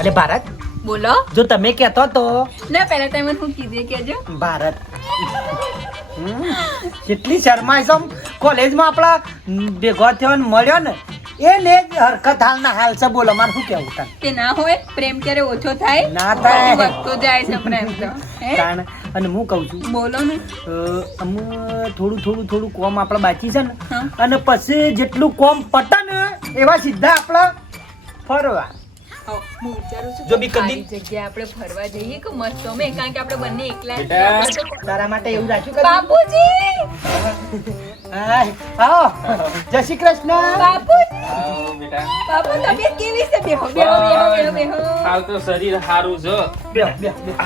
અરે ભારત, બોલો. જો તમે કહેતો તો ના પહેલા તમે હું કીધે કેજો. ભારત કેટલી શરમાય છે કોલેજમાં આપણા ભેગો થયો ને મળ્યો ને એને જ હરકત હાલના હાલ છે. બોલો મારે શું કેવું તાર? કે ના હોય પ્રેમ ક્યારે ઓછો થાય? ના થાય. વધતો જાય છે પ્રેમ તો. હે? તાણ અને હું કહું છું બોલો ને. અમુ થોડું કોમ આપણે બાકી છે ને હા. અને પછી જેટલું કોમ પટે ને એવા સીધા આપણે ફરવા. હું વિચારું છું જો કે બી કદી- સારી જગ્યાએ આપણે ફરવા જઈએ કે મસ્ત અમે કારણ કે આપણે બંને એકલા જ બેટા. છીએ. આપણે તો- તારા માટે એવું રાખ્યું કે બાપુજી આવો જય શ્રી કૃષ્ણ. બાપુજી આવો બેટા. બાપુ તબિયત કેવી છે? બેહો બેહો બેહો બેહો બેહો. હાલ તો શરીર સારું છે. બેહો, બેહો, બેહો.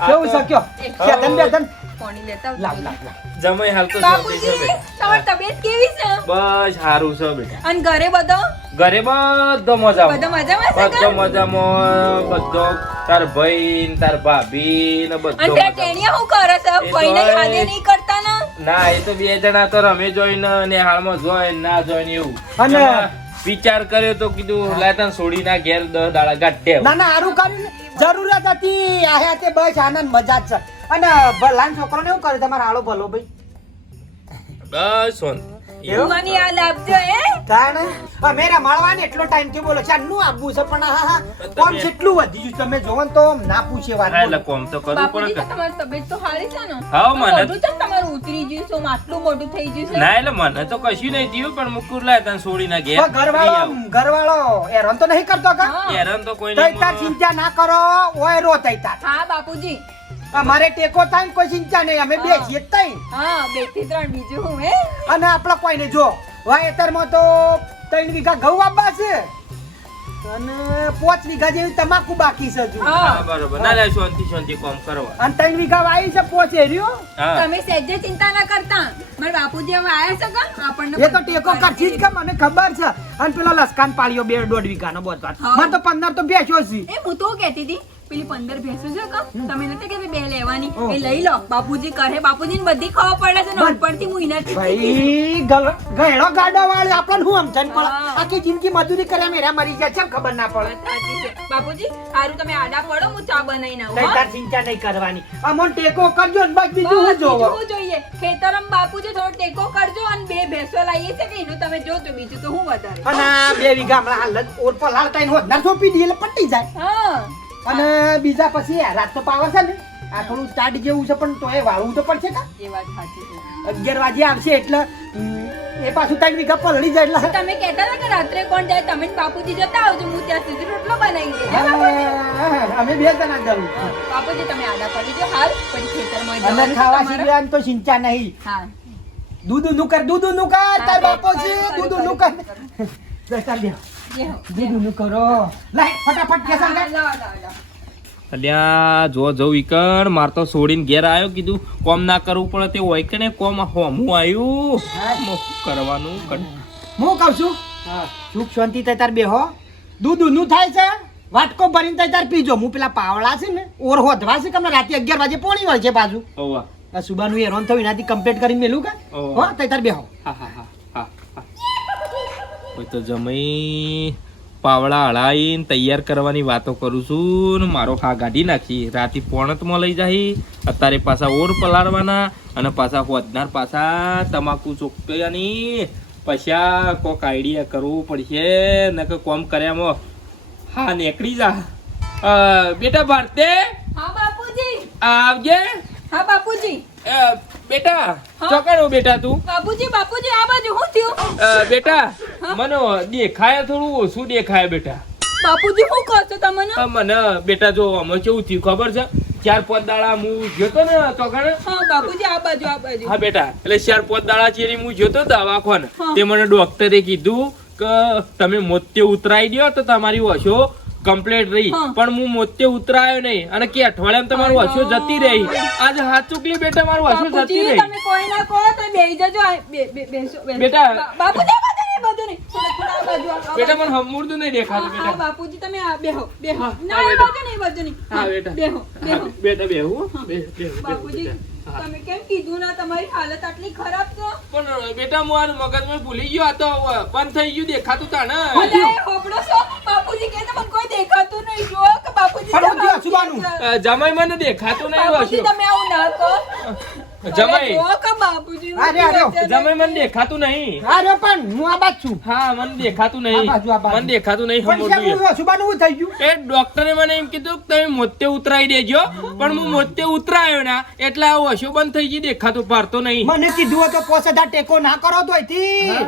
કેવું છે કયો? બેધન બેધન પાણી લેતા આવજો. લાવ લાવ લાવ. જમાઈ હાલ તો બાપુજી શાંતિ છે બેટા. તમારી તબિયત કેવી છે? બસ સારું છે બેટા. અને ઘરે બધો ઘરે બધો મજામાં. બધો મજામાં છે બધો કે? મજામાં. બધો તાર ભાઈ ને તાર ભાભી ને બધો અને તે મજામાં. ટેણિયા શું કરે છે? એ તો કોઈને હવે- યાદ નહીં કરતા ને? ના એ તો બે જણા તો રમે જોઈને ને હાલમાં જોઈને ના જોઈને એવું અને- એમાં વિચાર કર્યો તો કીધું લાયતા છોડી ના ઘેર 10 દાડા ગાઢે ના ના હારું કર્યું ને. જરૂરત હતી આયા તે બસ આનંદ મજા જ છે. અને ભલાન છોકરાને એવું કરે તમારો આળો ભલો ભાઈ બસ સોન એવું? મને યાદ આપજો હે? તાણ અમે રમાડવા ને એટલો ટાઈમ થી બોલો ચાનું આપવું છે પણ હા કોમ કેટલું વધી ગયું તમે જોવો ને તો ના પૂછે વાત એટલે કોમ તો કરવું બાપુજી પડે તો તમારી તબિયત તો સારી છે ને? હા, મને- મોઢું છે ને તમારું ઉતરી ગયું છે આટલું મોટું થઈ ગયું છે? ના એટલે મને તો કશું નહીં થયું પણ મુકુર લાય તને છોડી ના ઘેર ઘરવાળો હેરાન તો નહીં કરતો કા હા. હેરાન તો કોઈ તઈ તાર નહીં ચિંતા ના કરો ઓય રો તઈ તાર હા બાપુજી અમારે ટેકો થાય ને કોઈ ચિંતા નહીં અમે હા. બેસીએ જ તઈ હા 2 થી 3 બીજું હું હે અને આપણે કોઈને જો વાવેતરમાં તો 3 વીઘા ઘઉં વાવવા છે અને 5 વીઘા જેવી તમાકુ બાકી છે હજુ. હા હા બરોબર ના લે શાંતિ શાંતિ કોમ કરવા અને 3 વીઘા વાવી છે 5 એર્યો હા તમે સહેજે ચિંતા ના કરતા મારા બાપુજી હવે આયા છે કા આપણને એ તો ટેકો કરશી જ કે મને ખબર છે અને પેલો લસકાન પાળ્યો 2.5 વીઘાનો બોધવાર હા. મને તો 15 તો બેસ્યો છે એ હું તો કહેતી હતી પેલી 15 ભેંસો છે કા તમે નથી કે 2 લેવાની ઓહ. એ લઈ લો બાપુજી કરે બાપુજીને બધી ખબર પડે છે ને અનપણથી હું એનાથી શીખી છું. ભાઈ ગયડો ગાડા વાળી આપણને હું સમજણ પડે હા. આખી જિંદગી મજૂરી કર્યા મેરા મરી જાય કેમ ખબર ના પડે સાચી છે. બાપુજી સારું તમે આડા પડો હું ચા બનાવીને આવું તઈ હો? તાર ચિંતા નહીં કરવાની અમોન ટેકો કરજો ને બસ બીજું બસ, હું જોવો બીજું શું જોઈએ ખેતરમાં બાપુજી થોડો ટેકો કરજો અને 2 ભેંસો લાવીએ છે કે એનું તમે જોજો બીજું તો હું વધારે અને આ 2 વીઘા હમણાં હાલ જ ઓર પર લાલ ટાઈન હોત ના સોંપી દઈએ એટલે પટી જાય હા અને બીજા પછી આ રાત તો પાવર છે ને આ થોડું સ્ટાર્ટ જેવું છે પણ તો એ વાળવું તો પડશે કા એ વાત સાચી છે 11 વાગે આવશે એટલે એ પાછું 3 વીઘા પલળી જાય એટલે તમે કહેતા હતા કે રાત્રે કોણ જાય તમે ને બાપુજી જતા આવજો હું ત્યાં સુધી રોટલો બનાવી દે હે બાપુજી? અમે 2 જણા જવું બાપુજી તમે આડા પડી જો હાલ પછી ખેતરમાં અને જવાનું છે ખાવા તમારે. સિવાય તો ચિંતા નહીં હા દૂધ નું કર તાર બાપોજી દૂધ નું કર જતા બે જેહો, દૂધ નું કરો લાઈ ફટાફટ કેસર હા, લે. લો, લો, લો. અલ્યા જો જવું ઈકણ માર તો છોડીને ઘેર આવ્યો કીધું કોમ ના કરવું પડે તે હોય કે ને કોમ હોમું આવ્યું શું કરવાનું હું કહું છું સુખ શાંતિ થાય તાર બેહો દૂધ નું થાય છે વાટકો ભરીને થાય તાર પીજો હું પેલા પાવડા છે ને ઓર હોધવા છે કે હમણાં રાતે 11 વાગે પોણી વળશે પાછું ઓવા આ સુબાનું હેરાન થયું એનાથી કમ્પ્લીટ કરીને મેલું કા ઓહ. હો તઈ તાર બેહો હા હા હા હા હા હોય તો જમી પાવડા હળાઈને તૈયાર કરવાની વાતો કરું છું ને મારો ખા કાઢી નાખી રાતે પોણતમાં લઈ જાય અત્યારે પાછા ઓર પલાળવાના અને પાછા હોદનાર પાછા તમાકુ ચોકવાની પછી કોક આઈડિયા કરવું પડશે નકર કોમ કર્યામાં હા નીકળી જા બેટા ભારતે હા બાપુજી આવજે હા બાપુજી બેટા હા? ચોકાડો બેટા તું બાપુજી બાપુજી આ બાજુ શું થયું બેટા હા? મને દેખાય થોડું ઓછું દેખાય બેટા બાપુજી શું કહો છો તમને મને બેટા જો અમે કેવું થયું ખબર છે 4-5 દાડા હું જોતો ને તો કણે હા બાપુજી આ બાજુ હા બેટા એટલે 4-5 દાડા ચેરી હું જોતો દવાખાને હા. તે મને ડોક્ટરે કીધું કે તમે મોતે ઉતરાઈ દો તો તમારી ઓછો કમ્પ્લીટ રહી હા. પણ હું મોતે ઉતરાયો નહીં અને કે અઠવાડિયામાં તમારું ઓછો જતી રહી આજે હાથ ચૂકલી બેટા મારું ઓછો જતી બાપુજી રહી તમે કોઈ ના કહો તો બેહી જજો બેસો બેટા. બાપુજી બધું નહીં થોડા આ બાજુ આ બેટા બાજુ. મને હમુરતું નહીં દેખાતું હા, હા, બેટા બાપુજી તમે આ બેહો હા, ના હા, એ બેટા. બાજુ નહીં એ બાજુ નહીં હા બેટા બેહો હા, બેહો બેટા બેહું હા. બેહું બાપુજી તમે કેમ કીધું ના? તમારી હાલત આટલી ખરાબ છે. પણ બેટા હું આ મગજમાં ભૂલી ગયો, આ તો બંધ થઈ ગયું દેખાતું તા ને. અલે, હોબળો છો? બાપુજી કહે છે મને કોઈ દેખાતું નહીં. જુઓ કે બાપુજી પણ હું તમારું હસવાનું. છે. જમાઈ મને દેખાતું નહીં બાપુજી હસ્યો. તમે આવું ના કહો. જમાઈ અરે, જુઓ કે બાપુજી અરે, અરે, જમાઈ મને દેખાતું નહીં. અરે પણ હું આ બાદ છું. હા મને દેખાતું નહીં. આ બાજુ, આ બાજુ. મને દેખાતું નહીં. પણ હમણાં શેમ હું હસવાનું હું થઈ ગયું? એ ડોક્ટરે મને એમ કીધું કે તમે મોતે ઉતરાઈ દેજો, પણ હું મોતે ઉતરાયો ના એટલે આ ઓછો બંધ થઈ ગઈ, દેખાતું પારતો નહીં. મને કીધું હતું 5000 ટેકો ના કરો તો અહીંથી.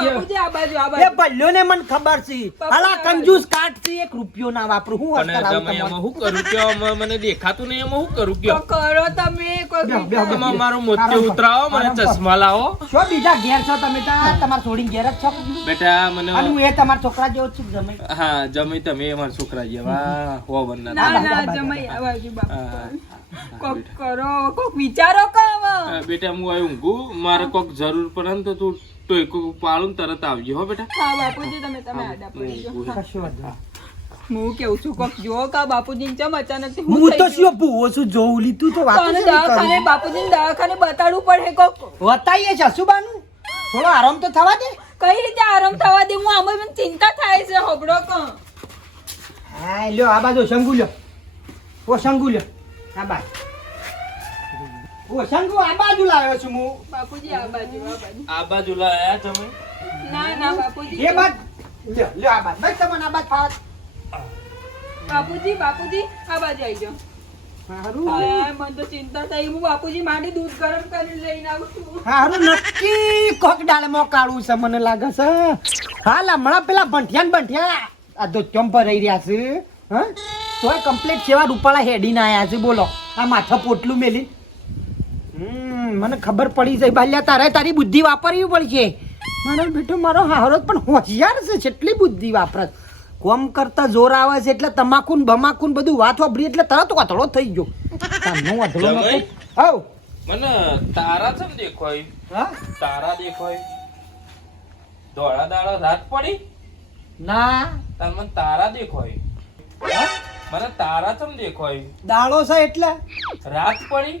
બાપુજી આ બાજુ આ એ બાજુ. ભલ્યો ને મને ખબર છે. હાલા કંજૂસ કાઢથી 1 રૂપિયો ના વાપરું. હું અને હસતા તમે રાવું એમાં શું કરું કયો? આમાં મને દેખાતું નહીં, એમાં શું કરું તો કયો? કરો તમે કોઈ બેહો, બેહો, બેહો. આમાં મારું મોતે ઉતરાવો, મને ચશ્મા લાવો. શું બીજા ઘેર છો તમે ત્યાં? તમારા છોડીને ઘેર જ છો? બેટા અને મને હું એ તમારા છોકરા જેવો જ છું જમાઈ. હા જમી તમે અમારા છોકરા જેવા હો બનના. ના ના જમાઈ આ બાજુ બાપુ. કોક કરો, કોક વિચારો કો હવે. બેટા હું અહીં ઊંઘું, મારે કોક જરૂર પડે ને તો તું ટોયકો પાડું ને તરત આવજે હો બેટા. હા બાપુજી તમે આડા પડી જાઓ. હા. કશો વાંધો નહીં. હું કેવું છું કોક જો કા બાપુજી ચમ અચાનક થી હું તો શું ભૂવો છું જોઉં લીધું તો વાત તને દવાખાને બાપુજી દવાખાને બતાડવું પડે કોક. વતાઈએ જસુબાનું થોડો આરામ તો થવા દે. કઈ રીતે આરામ થવા દે? હું આમાં મને ચિંતા થાય છે હોબળો કો. હા લ્યો આ બાજુ શંગુ લ્યો. ઓ શંગુ લ્યો આ બાજુ. ઓ શંગુ આ બાજુ લાવ્યો છું હું. બાપુજી આ બાજુ આ બાજુ. આ બાજુ લાયા તમે. ના ના બાપુજી. એ બાજુ લ્યો લ્યો આ બાજુ. બસ તમને આ બાજુ ફાવત. બાપુજી બાપુજી આ બાજુ આવી જાઓ. હારું હા, મને તો ચિંતા થઈ. હું બાપુજી માટે દૂધ ગરમ કરીને લઈને આવું છું. હારું નક્કી કોક ડાળમાં કાઢું છે મને લાગે છે. હાલ હમણાં પેલા બંઠિયા આ તો ચંપા રહી રહ્યા છે. હા તોય કમ્પ્લીટ સેવા રૂપાળા હેડીને આયા છે. બોલો આ માથા પોટલું મેલી. મને ખબર પડી જાય બાલ્યા તારી બુદ્ધિ વાપરવી પડશે. મારો બેટો મારો હારો પણ હોશિયાર છે. કેટલી બુદ્ધિ વાપરે. કોમ કરતા જોર આવે છે એટલે તમાકુન બમાકુન બધું વાત વાપરી એટલે તરત વાતળો થઈ ગયો. તારનો વાતળો જમાઈ? આવ મને તારા છે ને દેખાય. હા તારા દેખાય. દોડા દાડા રાત પડી ના તાર મને તારા દેખાય. હા? મને તારા ચમ દેખાય. દાળો છે એટલે રાત પડી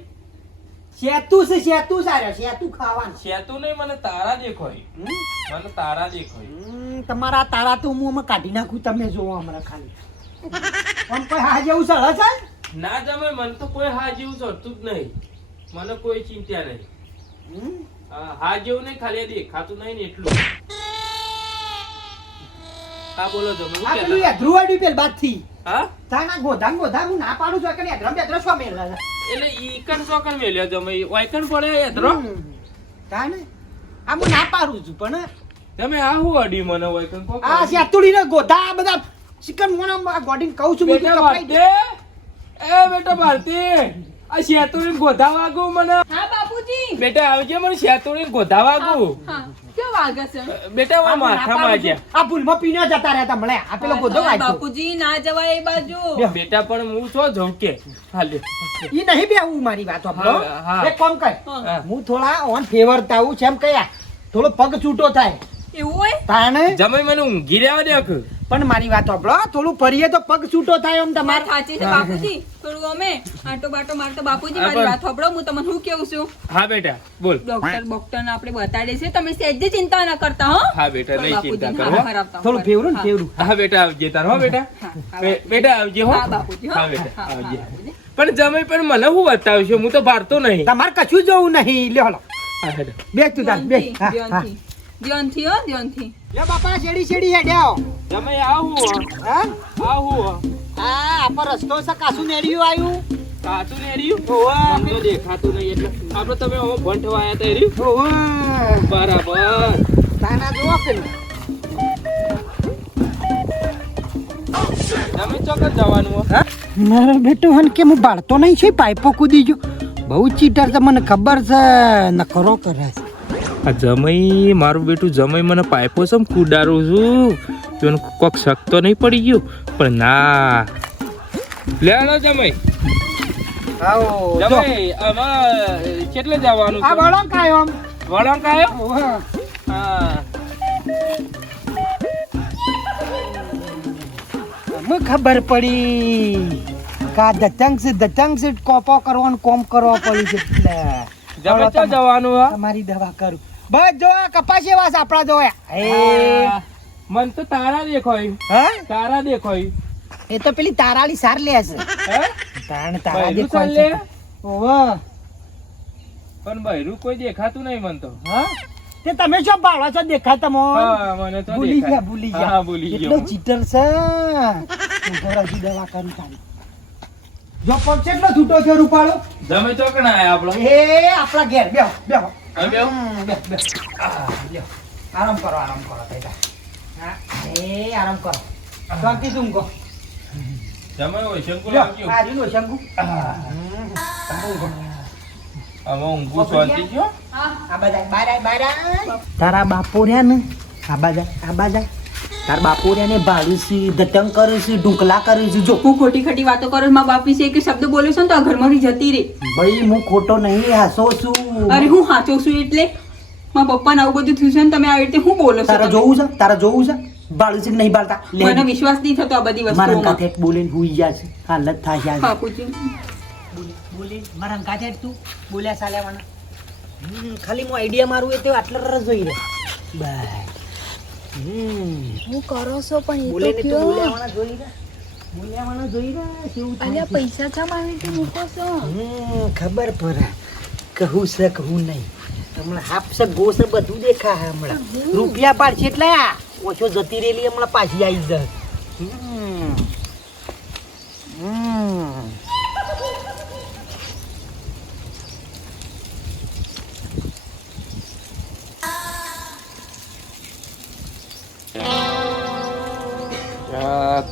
સેતું છે સેતું સારે સેતું ખાવાનું. સેતું નહીં, મને તારા દેખાય. મને તારા દેખાય. તમારા તારા તો હું અમે કાઢી નાખું. તમે જોવો હમણાં ખાલી પણ કોઈ હા જેવું સળે છે. ના જમાય, મને તો કોઈ હા જેવું ચડતું જ નહીં. મને કોઈ ચિંતા નહીં. હા જેવું નહીં, ખાલી આ દેખાતું નહીં ને એટલું. હા બોલો જમાઈ, આ શું પેલું કહેતા? એધરું વાળ્યું પેલ બાદથી હા તાના ગોધા હું ના પાડું છું કે એધરમ બેધરમ શું મેલ છે. એટલે ઈકણ ચોકણ મેલ્યો જમાઈ, ઓયકણ પડે એધરો. તાને આ હું ના પાડું છું પણ તમે આ હું અડી મને ઓયકણ કોક આ સેતુડીને ગોધા આ બધા ચિકન મોના ગોડીને કહું છું બધું બેટા કપાઈ દે. ભારતી, એ બેટા ભારતી, આ શેતુડી ગોધા વાગુ મને. હા બાપુજી. બેટા આવજે, મને શેતુડી ગોધા વાગુ. હા કેવું વાગે છે? બેટા આ આ હું ના માથામાં પાડું છું. વાગ્યા. આ ભૂલમાં પીને જતા રહ્યા મળે આ પેલો ગોધો વાગ્યો. બાપુજી ના જવાય એ બાજુ. બેટા પણ હું છો જઉં કે હાલે. ઈ નહીં બેહવું મારી વાત આપણો. હા, હા. એક કામ કર હા. હું થોડા ઓન ફેવરતા આવું છે એમ કયા થોડો પગ છૂટો થાય એવું હોય? તાણે જમાઈ મને ઊંઘી રહેવા દે આખું. પણ મારી વાત આપણો થોડું ફરીએ તો પગ છૂટો થાય એમ વાત તમારે. સાચી છે બાપુજી. થોડું અમે આટો બાટો મારતો બાપુજી હા, મારી પણ- વાત સાંભળો. હું તમને શું કેવું છું? હા બેટા બોલ. ડોક્ટર ને આપણે બતાડે છે. તમે સહેજે ચિંતા ના કરતા હો. હા બેટા નહીં ચિંતા બાપુજીને કરો. હા, હરાવતા થોડું હો. ફેવરું ને હા. ફેવરું. હા બેટા આવજે તાર હો બેટા. હા, હા, બેટા આવજે હો. હા, બાપુજી, હો. હા બેટા હા, હા, આવજે. બાપુજી. પણ જમાઈ પણ મને હું બતાવશો, હું તો ભારતો નહીં. તમારે કશું જવું નહીં લ્યો હલો હા બેટા. બે તું તાર બે ધ્યાનથી, હા, હા. ધ્યાનથી. ધ્યાનથી હો, ધ્યાનથી. લ્યો બાપા શેડી શેડી હેડ્યા જમાઈ આવું હા આવું આ પર રસ્તો છે કાસુ નેડિયું આવ્યું. કાચું ને રહ્યું. ઓવા મને તો દેખાતું નહીં એટલે આપણે તમે હવે ભંઠવા આયા તા રહ્યું. ઓવા બરાબર. તાના જોવો કે તમે ચોક્કસ જવાનું હો. મારો બેટો હન કે હું બાળતો નહીં છે પાઇપો કૂદી ગયો. બહુ ચીટર છે મને ખબર છે નખરો કરે છે. આ જમાઈ મારું બેટું જમાઈ મને પાઇપો સમ કુડારું છું. તો કોક શક તો નહીં પડી ગયું પણ ના લે લો જમાઈ. આવો જો જમાઈ આમાં કેટલે જવાનું આ વળો કાયો આમ વળાંક આવ્યો. ઓવા હા મને ખબર પડી કા દતંગ છે કોપો કરવાનું કોમ કરવા પડ્યું છે એટલે જમે ચો જવાનું હા તમારી દવા કરું બસ જો આ કપાસ એવા છે આપણા જોયા મન તો તારા દેખાય હા તારા દેખાય એ તો પેલી તારાળી સાર લે છે હે તારા બૈરું દેખાય ચાલે? છે ઓવા પણ બૈરું કોઈ દેખાતું નહીં મન તો હા તે તમે શું ભાળો છો દેખાય તમો હા મને તો ભૂલી દેખાય. ગયા ભૂલી ગયા હા ભૂલી એટલો ગયો ચીટર છે હું ઘરેથી દવા કરું તારી જો પગ કેટલો છૂટો થયો રૂપાળો જમે ચોકણા આયા આપણો એ આપણા ઘેર બેહો બેહો હા, બેહો. લ્યો. આરામ કરો તૈતા હા એ આરામ કરો શાંતિ શું કહો જમે હોય શંકુ લ્યો લાગ્યો આ રીનો શંકુ હવે ઊંઘું શાંતિ ગયો આ બધા તારા બાપો રહ્યા ને આ બધા તાર બાપો રહ્યા ને ભાડું છે દટંગ કરે છે ઢુકલા કરે છે જો હું ખોટી ખોટી વાતો કરો છો, મારા બાપી છે કે શબ્દ બોલ્યો છો ને તો આ ઘરમાંથી જતી રહી. ભાઈ હું ખોટો નહીં હાસો છું અરે હું સાચો છું એટલે મારા પપ્પાને આવું બધું થયું છે ને તમે આવી રીતે હું બોલો છો તારે તમે? જોવું છે ભાડું છે કે નહીં બાળતા મને વિશ્વાસ નહીં થતો આ બધી મારા વસ્તુઓમાં. કાંઠે બોલીને હુઈ ગયા છે હાલત થાય છે બાપુજી બોલે મારા કાંઠે તું બોલ્યા ચાલ્યા ખાલી હું આઈડિયા મારું એ તો આટલા રસ જોઈ રહે બસ હું કરો છો પણ બોલે એ ને તો તું કયો બોલ્યાવાળા જોઈ રહ્યા કેવું અલ્યા પૈસા ચા આવી રીતે મૂકો છો ખબર પડે કહું છે કહું નહીં હમણાં હાફ છે ગો છે બધું દેખા હમણાં રૂપિયા પાડશે એટલે ઓછો જતી રહેલી હમણાં પાછી આવી જાય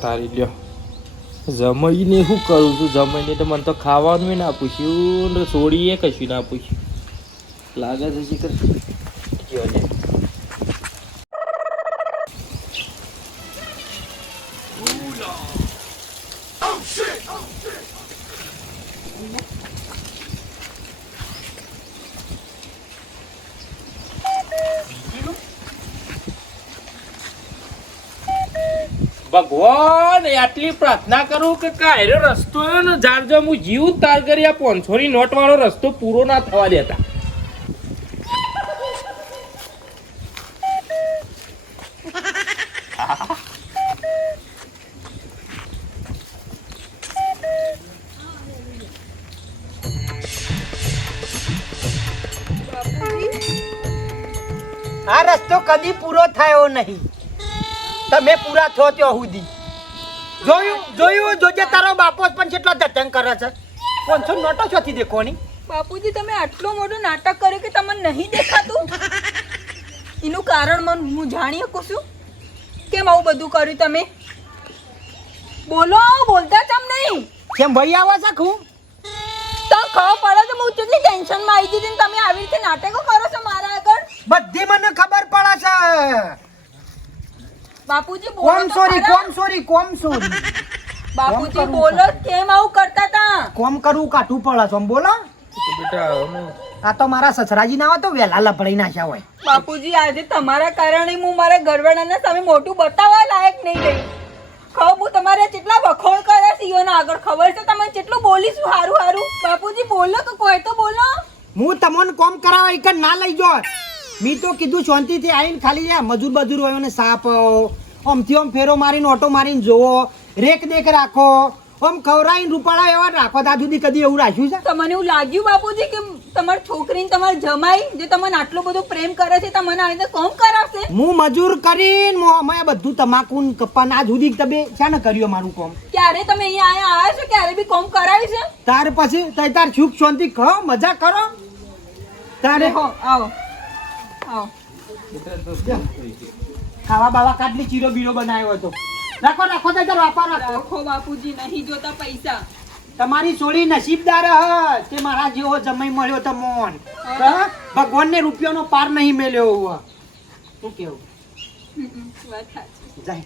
તારી લ્યો જમાઈને શું કરું છું જમાઈને તો મને તો ખાવાનું ના પૂછ્યું ને સોડીએ કશું ના પૂછ્યું લાગે છે શીખર ગયો લે. ભગવાન આટલી પ્રાર્થના કરું કે કાયરો રસ્તો ને જારજો હું જીવ તાર કરી આ 500 ની નોટ વાળો રસ્તો પૂરો ના થવા દેતા. આ રસ્તો કદી પૂરો થયો નહીં તમે પૂરા થયો ત્યાં સુધી જોયું જોજે તારો બાપો જ પણ કેટલો ધટંગ કરે છે 500 નોટો છોથી દેખોની બાપુજી તમે આટલું મોટું નાટક કર્યું કે તમને નહીં દેખાતું એનું કારણ હું જાણી શકું છું કેમ આવું બધું કર્યું તમે બોલો બોલતા ચમ નહીં કેમ ભાઈ આવા છે હું તો ખબર પડે તો હું કેટલી ટેન્શનમાં આવી હતી ને તમે આવી રીતે નાટકો કરો છો મારા આગળ બધી મને ખબર પડે છે બાપુજી બોલો તો ખરા. કોમ સોરી બાપુજી કરવું બોલો કેમ આવું કરતા હતા કોમ કરવું કાઠું પડે છે બોલો તો બેટા હું આ તો મારા સસરાજી ના હોય તો વેલા લપડાઈ નાખ્યા હોય બાપુજી આજે તમારા કારણે હું મારા ઘરવાળાને સામે મોટું બતાવવા લાયક નહીં રહી. ખબર હું તમારે કેટલા વખોણ કર્યા છે ઈયોના આગળ ખબર છે તમે કેટલું બોલીશું હારું હારું. બાપુજી બોલો કે કોઈ તો બોલો. હું તમને કોમ કરાવવા એક ના લઈ જો મી તો કીધું શાંતિથી આવીને ખાલી આ મજૂર હોય ને સાપ આમથી આમ ફેરો મારીને ઓટો મારીને જોવો રેક દેખ રાખો આમ ખવરાઈને રૂપાળા એવા રાખો ત્યાં સુધી કદી એવું રાખ્યું છે તમને એવું લાગ્યું બાપુજી કે તમારી છોકરીને તમારી જમાઈ જે તમને આટલો બધો પ્રેમ કરે છે તમને આ રીતે કોમ કરાવશે? હું મજૂર કરીને અમે બધું તમાકુ ને કપ્પાને આજ સુધી તમે શા ને કર્યું મારું કોમ ક્યારે તમે અહીંયા આવ્યા છો ક્યારે બી કોમ કરાવી છે? તાર પછી તાર સુખ શાંતિ ખાઓ મજા કરો તારે હો આવો આવો ખાવા બાવા કાટલી ચીરો બીરો બનાવ્યો હતો રાખો તાર વાપા રાખો રાખો બાપુજી નહીં જોતા પૈસા. તમારી છોડી નસીબદાર હ તે મારા જેવો જમાઈ મળ્યો તો મોન ભગવાન ને રૂપિયાનો પાર નહીં મેલ્યો શું કેવું વાત સાચી. જાય